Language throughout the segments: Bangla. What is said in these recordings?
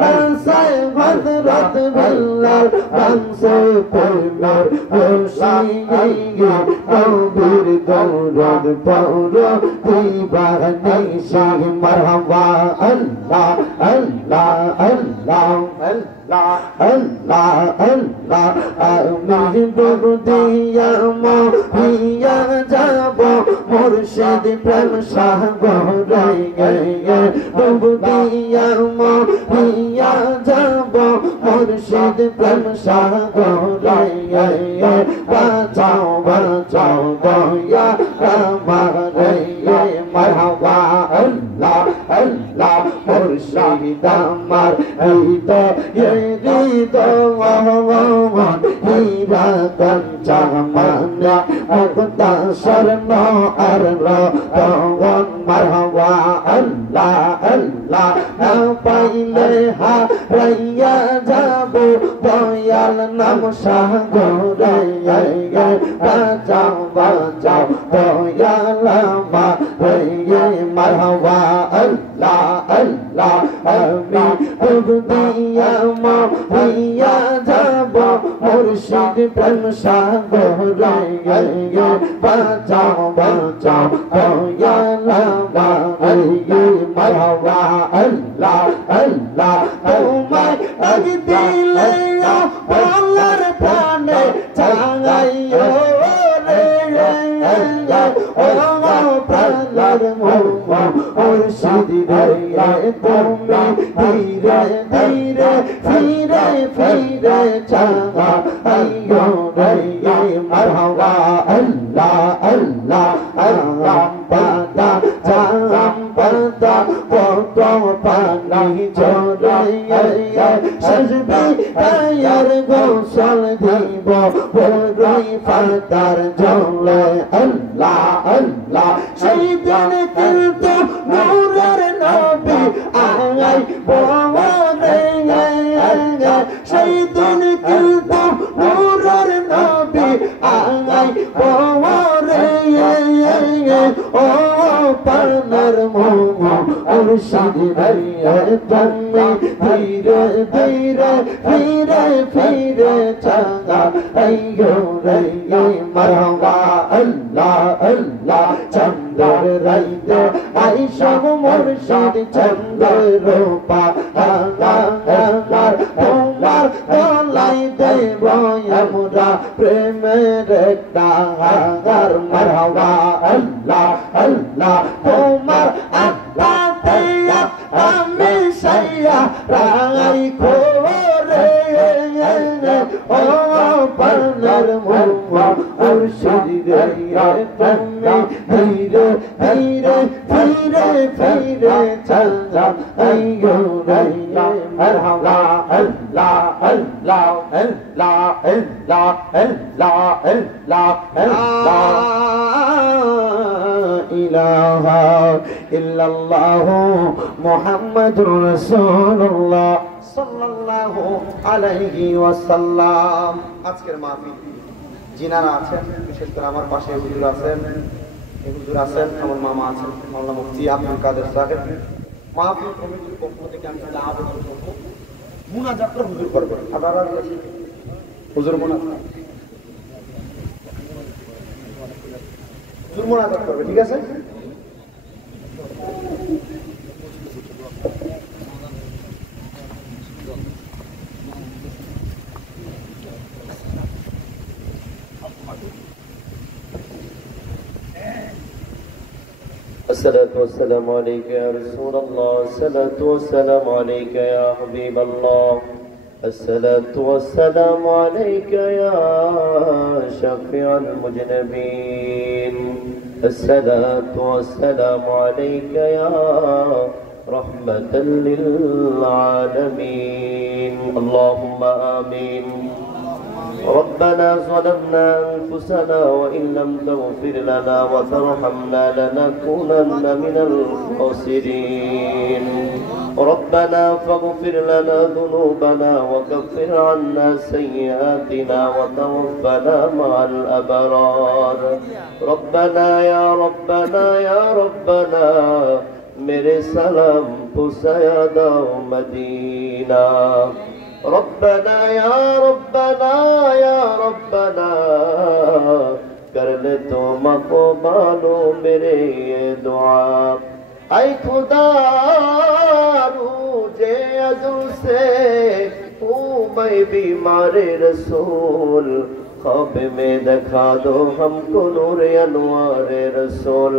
Ransay Hazrat Bilal Ransay Pemar Roshiye Kabir Dawrad Pauro Dibani Shah Marhaba Allah Allah Allah Allah Allah Allah Amin Bogdiya Mohiya Jabo Murshid Prem Shah Goraye Bogdiya Mohiya Jabo Murshid Prem Shah Goraye Bachao Bachao Goya Ramare Marhaba Allah Allah Murshid Amar Hida Yerido Hira Kanchamana Akta Sarno Arlo Tawan Marhaba Allah Allah Napaileha Raya Jabu Doyal Nam Shah Goraya Bachao Bachao Doyal Ma Raya Marhaba Allah Allah Amin Bugdiya Mohiya Jabo Murshid Prem Shah Goraya Bachao Bachao Doyal Ma Raya Marhaba Allah Allah Tumai Agdile Bollar Prane Changayo Murshid Raya Tumi Dhire Dhire Fire Fire Changa Ayo Raya Marhaba Allah Allah Allah Pada Jam Pada Poto Pani Choraya Sajbi Ayar Gosal Dibo Bori Fatar Jole Allah Allah Shaitan Kilto Nurar Nabi Ay Baware Shaitan Kilto Nurar Nabi Ay Baware Oh Panar Momo Murshid Raya Tumi Dhire Dhire Fire Fire Changa Ayo Raya Marhaba Allah Allah Chandar Raya Aisha Murshid Chandar Rupa Allah Allah Tomar Dolai Devo Yamura Premere Dagar Marhaba Allah Allah Tomar Atta Teya Amisaya Rai Kore Oh Panar Mumma Murshid Raya Tumi Dhire Dhire Fire Fire Changa Ayo Raya Marhaba Allah Allah Allah Allah Allah Allah Allah ilaha illallah Muhammadur Rasulullah sallallahu alayhi wasallam আজকের মাহফিল যিনারা আছেন বিশেষ করে আমার পাশে হুজুর আছেন আমার মামা আছেন মাওলানা মুফতি আব্দুল কাদের সাহেব মাহফিল কমিটির পক্ষ থেকে আমি আবেদন করব মুনাজাতটা হুজুর করবেন আপনারা হুজুর মুনাজাত করবে ঠিক আছে الصلاة والسلام عليك يا رسول الله الصلاة والسلام عليك يا حبيب الله الصلاة والسلام عليك يا شفيع المذنبين الصلاة والسلام عليك يا رحمة للعالمين اللهم آمين ربنا ظلمنا أنفسنا وإن لم تغفر لنا وترحمنا لنكونن من الخاسرين ربنا فاغفر لنا ذنوبنا وكفر عنا سيئاتنا وتوفنا مع الأبرار ربنا يا ربنا يا ربنا मेरे सलाम पुसाया दाओ मदीना रब्बना या रब्बना कर ले तो मक़बूलो मेरे ये दुआ ऐ खुदा रूजे अज़ू से हूँ मैं बीमार रसूल ख्वाब में दिखा दो हमको नूर अनवार रसूल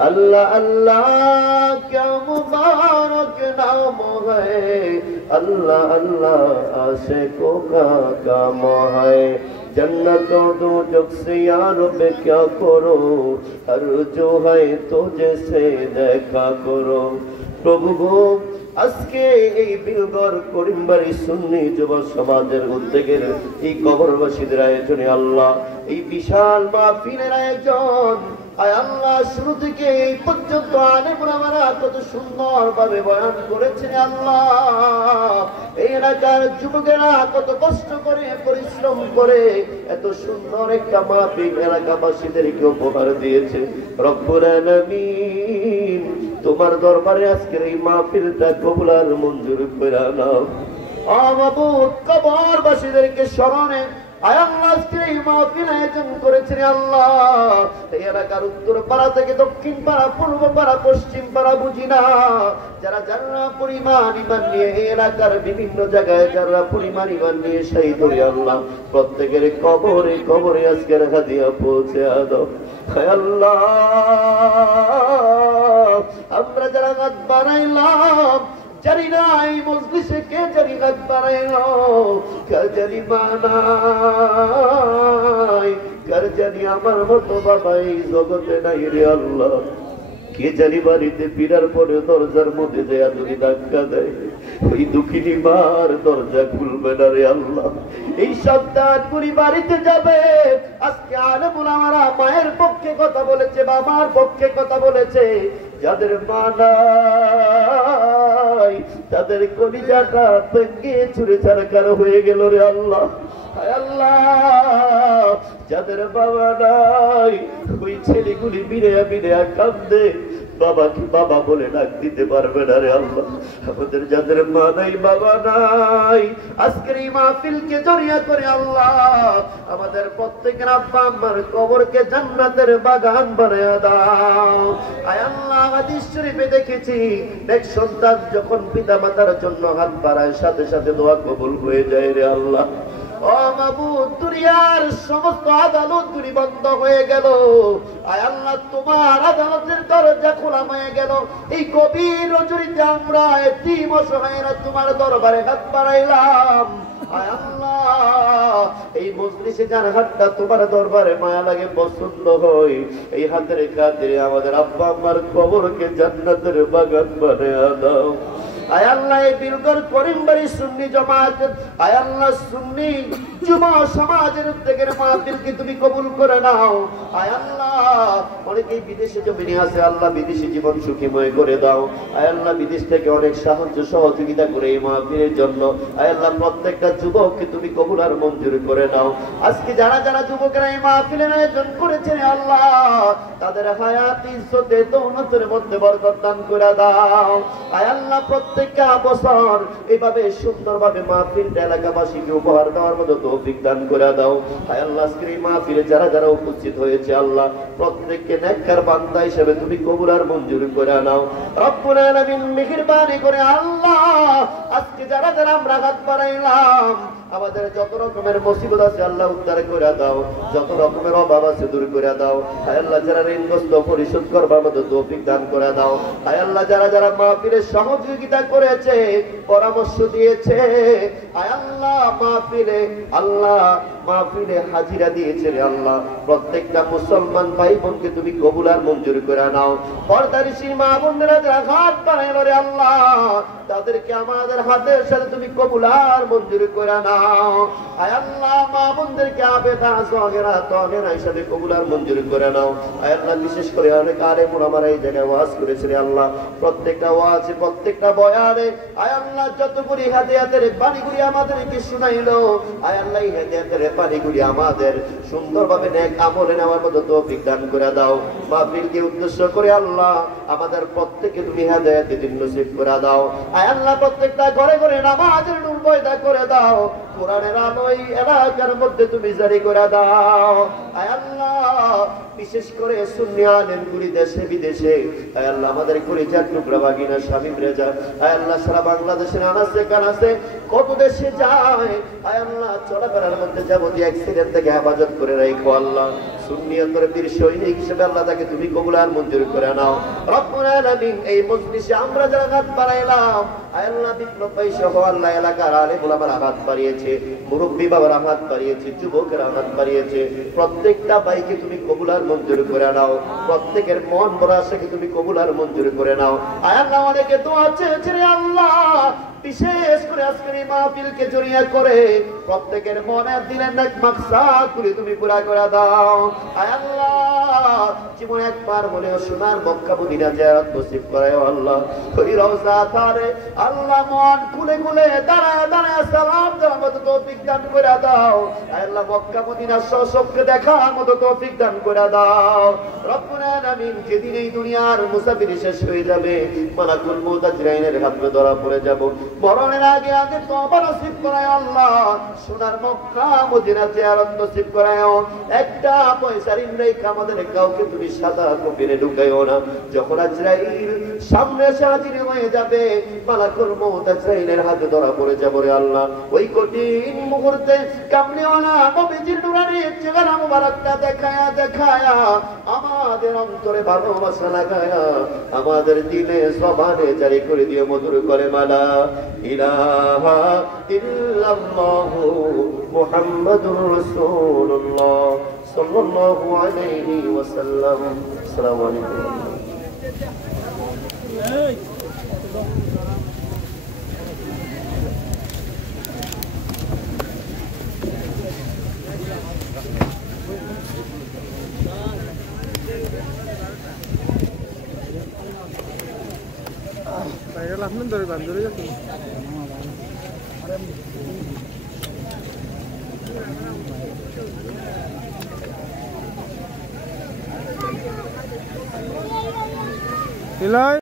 अल्लाह अल्लाह क्या मुबारक नाम है अल्लाह अल्लाह आशिकों का काम है जन्नतों दोज़ख से या रब क्या करो हर जो है तुझे से देखा करो प्रभु गो আজকে এই বিলগর করিমবাড়ি সুন্নি যুব সমাজের উদ্যোগের এই কবরবাসীদের আয়োজনে আল্লাহ এই বিশাল মাহফিলের আয়োজন আয় আল্লাহ শুরু থেকে এই পর্যন্ত আলেম ওলামারা কত সুন্দরভাবে বয়ান করেছেন আল্লাহ এই এলাকার যুবকেরা কত কষ্ট করে পরিশ্রম করে এত সুন্দর একটা মাহফিল এলাকাবাসীদেরকে উপহার দিয়েছে রব্বুল আলামিন তোমার দরবারে আজকের এই মাহফিলটা কবুল আর মঞ্জুর করে নাও মাবুদ কবরবাসীদেরকে স্মরণে আয় আল্লাহ আজকে এই মাহফিল আয়োজন করেছেন আল্লাহ এই এলাকার উত্তর পাড়া থেকে দক্ষিণ পাড়া পূর্ব পাড়া পশ্চিম পাড়া বুঝি না যারা যারা পরিমাণ ইমান নিয়ে এই এলাকার বিভিন্ন জায়গায় যারা পরিমাণ ইমান নিয়ে সেই ধরে আল্লাহ প্রত্যেকের কবরে কবরে আজকে রাখা দিয়া পৌঁছে দাও হায় আল্লাহ আমরা যারা গাত বানাইলাম জানি না এই মজলিসে কে জানি গাত বানাইলো কে জানি বানাই কার জানি আমার মতো বাবা এই জগতে নাই রে আল্লাহ কে জানি বাড়িতে ফিরার পরে দরজার মধ্যে দেয়া যদি ধাক্কা দেয় ওই দুঃখিনী মার দরজা খুলবে না রে আল্লাহ এই সন্তানগুলি বাড়িতে যাবে আজকে আলেম ওলামারা মায়ের পক্ষে কথা বলেছে বাবার পক্ষে কথা বলেছে যাদের মা নাই তাদের কলিজাটা ভেঙে চুরে চারকার হয়ে গেল রে আল্লাহ আল্লাহ যাদের বাবা নাই ওই ছেলেগুলি বিড়ে বিড়ে কাঁদে বাবা কি বাবা বলে ডাক দিতে পারবে না রে আল্লাহ আমাদের যাদের মা নাই বাবা নাই আজকের এই মাহফিলকে জড়িয়ে করে আল্লাহ আমাদের প্রত্যেকের আব্বা আম্মার কবরকে জান্নাতের বাগান বানায়া দাও আয় আল্লাহ হাদিস শরীফে দেখেছি এক সন্তান যখন পিতা মাতার জন্য হাত বাড়ায় সাথে সাথে দোয়া কবুল হয়ে যায় রে আল্লাহ ও মাবুদ দুনিয়ার সমস্ত আদালতগুলি বন্ধ হয়ে গেল আয় আল্লাহ তোমার আদালতের দরজা খোলা হয়ে গেল এই গভীর রজনীতে আমরা এতিম অসহায়রা তোমার দরবারে হাত বাড়াইলাম আয় আল্লাহ এই মজলিসে যার হাতটা তোমার দরবারে মায়া লাগে পছন্দ হয় এই হাতের খাতিরে আমাদের আব্বা আম্মার কবরকে জান্নাতের বাগান বানায়া দাও আয় আল্লাহ এই বিলগর করিমবাড়ি সুন্নি জামাত আয় আল্লাহ সুন্নি যুব সমাজের উদ্যোগের মাহফিলকে তুমি কবুল করে নাও আয় আল্লাহ অনেকেই বিদেশে জমিনে আছে আল্লাহ বিদেশি জীবন সুখীময় করে দাও আয় আল্লাহ বিদেশ থেকে অনেক সাহায্য সহযোগিতা করে এই মাহফিলের জন্য আয় আল্লাহ প্রত্যেকটা যুবককে তুমি কবুল আর মঞ্জুর করে নাও আজকে যারা যারা যুবকেরা এই মাহফিলের আয়োজন করেছেন আল্লাহ তাদের হায়াত ইজ্জতে দৌলতের মধ্যে বরকত দান করে দাও আয় আল্লাহ প্রত্যেকটা বছর এভাবে সুন্দরভাবে মাহফিল এলাকাবাসীকে উপহার দেওয়ার মতো তৌফিক দান করে দাও আয় আল্লাহ আজকের এই মাহফিলে যারা যারা উপস্থিত হয়েছে আল্লাহ প্রত্যেককে নেককার বান্দা হিসেবে তুমি কবুল আর মঞ্জুর করে নাও রব্বুল আলামিন মেহেরবানি করে আল্লাহ আজকে যারা যারা আমরা হাত বাড়াইলাম আমাদের যত রকমের মুসিবত আছে আল্লাহ উদ্ধার করে দাও যত রকমের অভাব আছে দূর করে দাও আয় আল্লাহ যারা ঋণগ্রস্ত পরিশোধ করবার মতো তৌফিক দান করে দাও আয় আল্লাহ যারা যারা মাহফিলে সহযোগিতা করেছে পরামর্শ দিয়েছে আয় আল্লাহ মাহফিলে হাজিরা দিয়েছে রে আল্লাহ প্রত্যেকটা মুসলমান ভাই বোনকে তুমি কবুল আর মঞ্জুর করে নাও পর্দানিশীল মা বোনেরা যারা হাত বাড়াইলো রে আল্লাহ তাদেরকে আমাদের হাতের সাথে তুমি কবুল আর মঞ্জুর করে নাও আয় আল্লাহ মা বোনদেরকে আবেদা সগেরা তগেরা হিসাবে কবুল আর মঞ্জুর করে নাও আয় আল্লাহ বিশেষ করে অনেক আলেম ওলামারা এই জায়গায় ওয়াজ করেছে রে আল্লাহ প্রত্যেকটা ওয়াজে প্রত্যেকটা বয়ানে আয় আল্লাহ যতগুলি হাদিয়াতের বাণীগুলি আমাদেরকে শুনাইলো আয় আল্লাহ এই হাদিয়াতের পানিগুলি আমাদের সুন্দরভাবে নেক আমলে নেওয়ার মতো তৌফিক দান করে দাও। মাহফিলকে উদ্দেশ্য করে আল্লাহ আমাদের প্রত্যেককে তুমি হেদায়েতের দিন নসিব করে দাও। আয় আল্লাহ প্রত্যেকটা ঘরে ঘরে নামাজের নূর পয়দা করে দাও। কোরআনের আলো এই এলাকার মধ্যে তুমি জারি করে দাও। আয় আল্লাহ বিশেষ করে সুন্নি আলেমগুলি দেশে বিদেশে আয় আল্লাহ আমাদের কলিজার টুকরা বাগিনা শামীম রেজা আয় আল্লাহ সারা বাংলাদেশের আনাচে কানাচে কত দেশে যায় আয় আল্লাহ চলাফেরার মধ্যে যাবতীয় অ্যাক্সিডেন্ট থেকে হেফাজত করে রাখো আল্লাহ। সুন্নিয়তের বীর সৈনিক হিসেবে আল্লাহ তাকে তুমি কবুল আর মঞ্জুর করে নাও। রব্বুল আলামিন এই মজলিসে আমরা যারা হাত বাড়াইলাম আয় আল্লাহ বিপ্লব ভাই সহ আল্লাহ এলাকার আলেম ওলামারা হাত বাড়িয়েছে, মুরব্বী বাবারা হাত বাড়িয়েছে, যুবকেরা হাত বাড়িয়েছে, প্রত্যেকটা ভাইকে তুমি কবুল আর মঞ্জুর করে নাও। প্রত্যেকের মন ভরা আশাকে তুমি কবুল আর মঞ্জুর করে নাও। আয় আল্লাহ অনেকে দোয়া চেয়েছে রে আল্লাহ, বিশেষ করে আজকের এই মাহফিলকে জড়িয়ে করে প্রত্যেকের মনের দিলের নেক মাকসাদ তুমি পুরা করে দাও। আয় আল্লাহ জীবনে একবার হলেও সোনার মক্কা মদিনা জিয়ারত নসিব করায় আল্লাহ। ওই রওজা তারে আল্লাহ মন খুলে খুলে দাঁড়ায় দাঁড়ায় সালাম দেওয়ার মতো তৌফিক দান করে দাও। আয় আল্লাহ মক্কা মদিনা সচক্ষে দেখার মতো তৌফিক দান করে দাও। রব্বুল আলামিন যেদিন এই দুনিয়ার মুসাফির শেষ হয়ে যাবে মালাকুল মউত আজরাইলের হাতে ধরা পড়ে যাব, মরণের আগে আগে তওবা নসিব করায় আল্লাহ। সোনার মক্কা মদিনা জিয়ারত নসিব করায়। একটা পয়সার রেখা আমাদের কাউকে তুমি সাদা কফিনে ঢুকাইও না। যখন আজরাইল সামনে এসে হাজির হয়ে যাবে মালাকুল মউত আজরাইলের হাতে ধরা পড়ে যাব রে আল্লাহ। ওই কঠিন মুহূর্তে কামলিওয়ালা নবীজির নূরানি চেহারা মুবারকটা দেখায়া দেখায়া আমাদের অন্তরে ভালোবাসা লাগায়া আমাদের দিলে জবানে জারি করে দিয়ে মধুর করে মালা ইলাহা ইল্লাল্লাহু মুহাম্মাদুর রাসূলুল্লাহ সাল্লাল্লাহু আলাইহি ওয়াসাল্লাম। আসসালামু আলাইকুম। Saya lah dari Bandung ya. Nilai